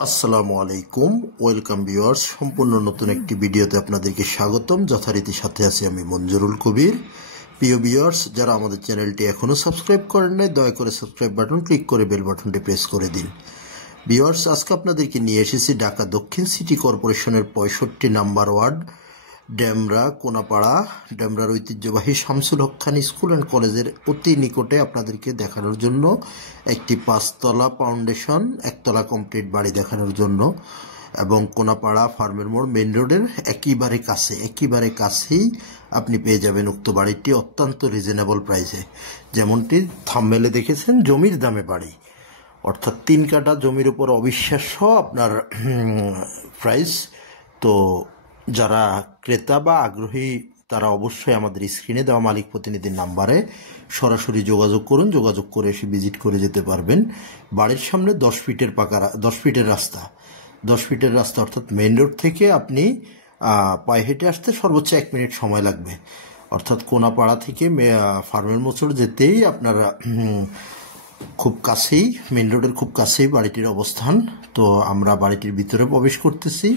আসসালামু আলাইকুম, welcome viewers. সম্পূর্ণ নতুন একটি ভিডিওতে আপনাদেরকে স্বাগতম। যথারীতি সাথে আছি আমি মঞ্জুরুল কবির। প্রিয় ভিউয়ার্স, যারা আমাদের চ্যানেলটি এখনও সাবস্ক্রাইব করেন নাই, দয়া করে সাবস্ক্রাইব বাটন ক্লিক করে বেল বাটনটি প্রেস করে দিন। ভিউয়ার্স, আজকে আপনাদেরকে নিয়ে এসেছি ঢাকা দক্ষিণ সিটি কর্পোরেশনের 65 নাম্বার ওয়ার্ড ডেমরা কোনাপাড়া। ডেমরার ঐতিহ্যবাহী শামসুল হক খান স্কুল অ্যান্ড কলেজের অতি নিকটে আপনাদেরকে দেখানোর জন্য একটি 5তলা ফাউন্ডেশন, 1তলা কমপ্লিট বাড়ি দেখানোর জন্য, এবং কোনাপাড়া ফার্মের মোড় মেইন রোডের একেবারে কাছেই আপনি পেয়ে যাবেন উক্ত বাড়িটি অত্যন্ত রিজনেবল প্রাইসে। যেমনটি থাম্বনেলে দেখেছেন, জমির দামে বাড়ি, অর্থাৎ 3 কাঠা জমির উপর অবিশ্বাস্য আপনার প্রাইস। তো যারা ক্রেতা বা আগ্রহী তারা অবশ্যই আমাদের স্ক্রিনে দেওয়া মালিক প্রতিনিধির নাম্বারে সরাসরি যোগাযোগ করুন। যোগাযোগ করে এসে ভিজিট করে যেতে পারবেন। বাড়ির সামনে 10 ফিটের রাস্তা, অর্থাৎ মেইন রোড থেকে আপনি পায়ে হেঁটে আসতে সর্বোচ্চ 1 মিনিট সময় লাগবে। অর্থাৎ কোনাপাড়া থেকে ফার্মের মোচড় যেতেই আপনার খুব কাছেই, মেইন রোডের খুব কাছেই বাড়িটির অবস্থান। তো আমরা বাড়িটির ভিতরে প্রবেশ করতেছি।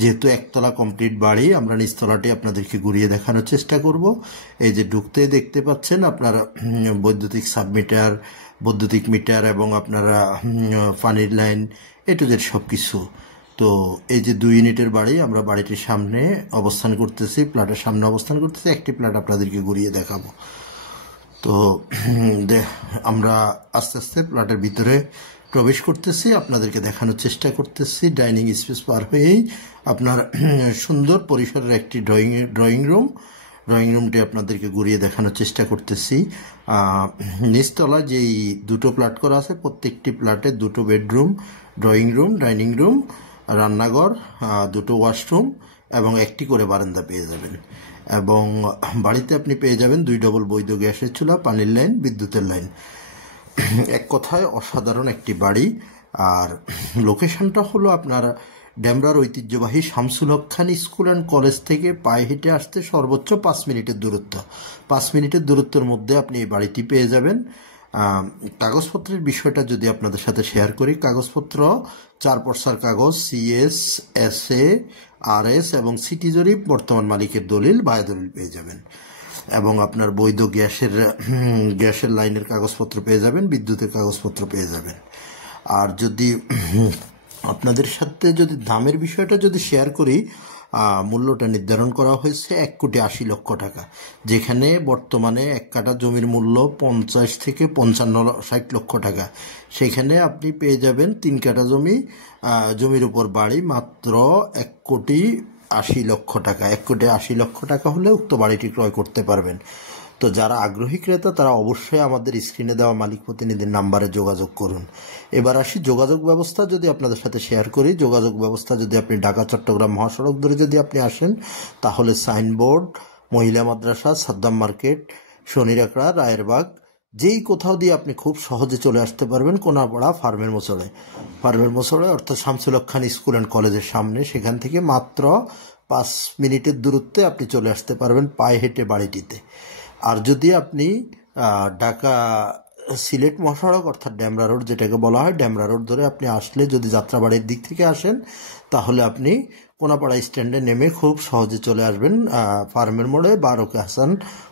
যেহেতু 1তলা কমপ্লিট বাড়ি, আমরা নিচতলাটি আপনাদেরকে ঘুরিয়ে দেখানোর চেষ্টা করব। এই যে ঢুকতে দেখতে পাচ্ছেন আপনার বৈদ্যুতিক সাবমিটার, বৈদ্যুতিক মিটার এবং আপনারা পানির লাইন, এ টু জেড সব কিছু। তো এই যে 2 ইউনিটের বাড়ি, আমরা বাড়িটির সামনে অবস্থান করতেছি, প্লটের সামনে অবস্থান করতেছি। একটি প্লট আপনাদেরকে ঘুরিয়ে দেখাবো। তো আমরা আস্তে আস্তে প্লটের ভিতরে প্রবেশ করতেছি, আপনাদেরকে দেখানোর চেষ্টা করতেছি। ডাইনিং স্পেস পার হয়েই আপনার সুন্দর পরিসরের একটি ড্রয়িং রুমটি আপনাদেরকে ঘুরিয়ে দেখানোর চেষ্টা করতেছি। নিচতলায় যেই 2টো প্লট করা আছে, প্রত্যেকটি প্লটে 2টো bedroom, drawing room, dining room, রান্নাঘর, 2টো ওয়াশরুম এবং একটি করে বারান্দা পেয়ে যাবেন। এবং বাড়িতে আপনি পেয়ে যাবেন 2 ডবল বৈধ গ্যাসের চুলা, পানির লাইন, বিদ্যুতের লাইন। এক কথায় অসাধারণ একটি বাড়ি। আর লোকেশনটা হলো আপনার ডেমরার ঐতিহ্যবাহী Shamsul Haque Khan school and college থেকে পায়ে হেঁটে আসতে সর্বোচ্চ 5 মিনিটের দূরত্ব। 5 মিনিটের দূরত্বের মধ্যে আপনি এই বাড়িটি পেয়ে যাবেন। কাগজপত্রের বিষয়টা যদি আপনাদের সাথে শেয়ার করি, কাগজপত্র 4 পর্সার কাগজ, CS, SA, RS এবং সিটি জরিপ, বর্তমান মালিকের দলিল, বায়া দলিল পেয়ে যাবেন। এবং আপনার বৈধ গ্যাসের লাইনের কাগজপত্র পেয়ে যাবেন, বিদ্যুতের কাগজপত্র পেয়ে যাবেন। আর যদি আপনাদের সাথে যদি দামের বিষয়টা যদি শেয়ার করি, মূল্যটা নির্ধারণ করা হয়েছে 1,80,00,000 টাকা, যেখানে বর্তমানে 1 কাঠা জমির মূল্য 50 থেকে 55-60 লক্ষ টাকা। সেখানে আপনি পেয়ে যাবেন 3 কাঠা জমির উপর বাড়ি মাত্র 1,80,00,000 টাকা। 1,80,00,000 হলে উক্ত বাড়িটি ক্রয় করতে পারবেন। তো যারা আগ্রহী ক্রেতা তারা অবশ্যই আমাদের স্ক্রিনে দেওয়া মালিক প্রতিনিধির নাম্বারে যোগাযোগ করুন। এবার আসি যোগাযোগ ব্যবস্থা যদি আপনাদের সাথে শেয়ার করি। যোগাযোগ ব্যবস্থা যদি আপনি ঢাকা চট্টগ্রাম মহাসড়ক ধরে যদি আপনি আসেন, তাহলে সাইনবোর্ড, মহিলা মাদ্রাসা, সাদ্দাম মার্কেট, শনিরাকড়া, রায়েরবাগ, যেই কোথাও দিয়ে আপনি খুব সহজে চলে আসতে পারবেন কোনাপাড়া ফার্মের মোচড়ে, অর্থাৎ শামসুল হক খান স্কুল অ্যান্ড কলেজের সামনে। সেখান থেকে মাত্র 5 মিনিটের দূরত্বে আপনি চলে আসতে পারবেন পায়ে হেঁটে বাড়িটিতে। আর যদি আপনি ঢাকা সিলেট মহাসড়ক অর্থাৎ ডেমরা রোড যেটাকে বলা হয়, ডেমরা রোড ধরে আপনি আসলে, যদি যাত্রাবাড়ির দিক থেকে আসেন, তাহলে আপনি কোনাপাড়া স্ট্যান্ডে নেমে খুব সহজে চলে আসবেন ফার্মের মোড়ে বা রোকেয়া হাসান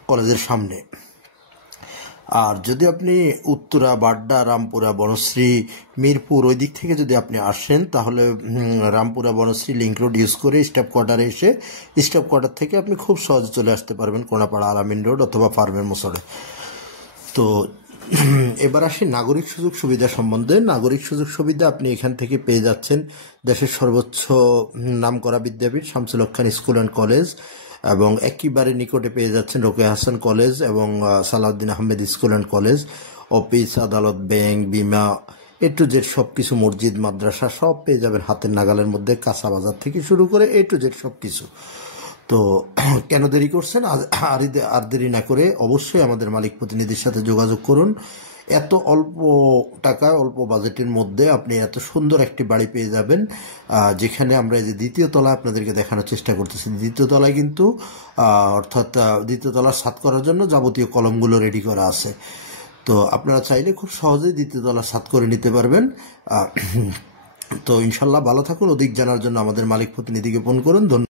কলেজের সামনে। আর যদি আপনি উত্তরা, বাড্ডা, রামপুরা, বনশ্রী, মিরপুর ওই দিক থেকে যদি আপনি আসেন, তাহলে Rampura Banasree link road use করে স্টাফ কোয়ার্টারে এসে স্টাফ কোয়ার্টার থেকে আপনি খুব সহজে চলে আসতে পারবেন কোনাপাড়া আলামিন রোড অথবা ফার্মের মোচড়ে। তো এবার আসি নাগরিক সুযোগ সুবিধা সম্বন্ধে। নাগরিক সুযোগ সুবিধা আপনি এখান থেকে পেয়ে যাচ্ছেন দেশের সর্বোচ্চ নামকরা বিদ্যাপীঠ Shamsul Haque Khan school and college, এবং একেবারে নিকটে পেয়ে যাচ্ছেন রোকেয়া হাসান কলেজ এবং Salahuddin Ahmed school and college. Office, আদালত, ব্যাংক, বিমা, A to Z সব কিছু, মসজিদ, মাদ্রাসা সব পেয়ে যাবেন হাতের নাগালের মধ্যে। কাঁচা বাজার থেকে শুরু করে A to Z সব কিছু। তো কেন দেরি করছেন? আর দেরি না করে অবশ্যই আমাদের মালিক প্রতিনিধির সাথে যোগাযোগ করুন। এত অল্প টাকায়, অল্প বাজেটের মধ্যে আপনি এত সুন্দর একটি বাড়ি পেয়ে যাবেন। যেখানে আমরা এই যে 2য় তলায় আপনাদেরকে দেখানোর চেষ্টা করতেছি। 2য় তলায় কিন্তু অর্থাৎ 2য় তলার ছাদ করার জন্য যাবতীয় কলমগুলো রেডি করা আছে। তো আপনারা চাইলে খুব সহজেই 2য় তলা ছাদ করে নিতে পারবেন। তো ইনশাল্লাহ ভালো থাকুন। অধিক জানার জন্য আমাদের মালিক প্রতিনিধিকে ফোন করুন। ধন্যবাদ।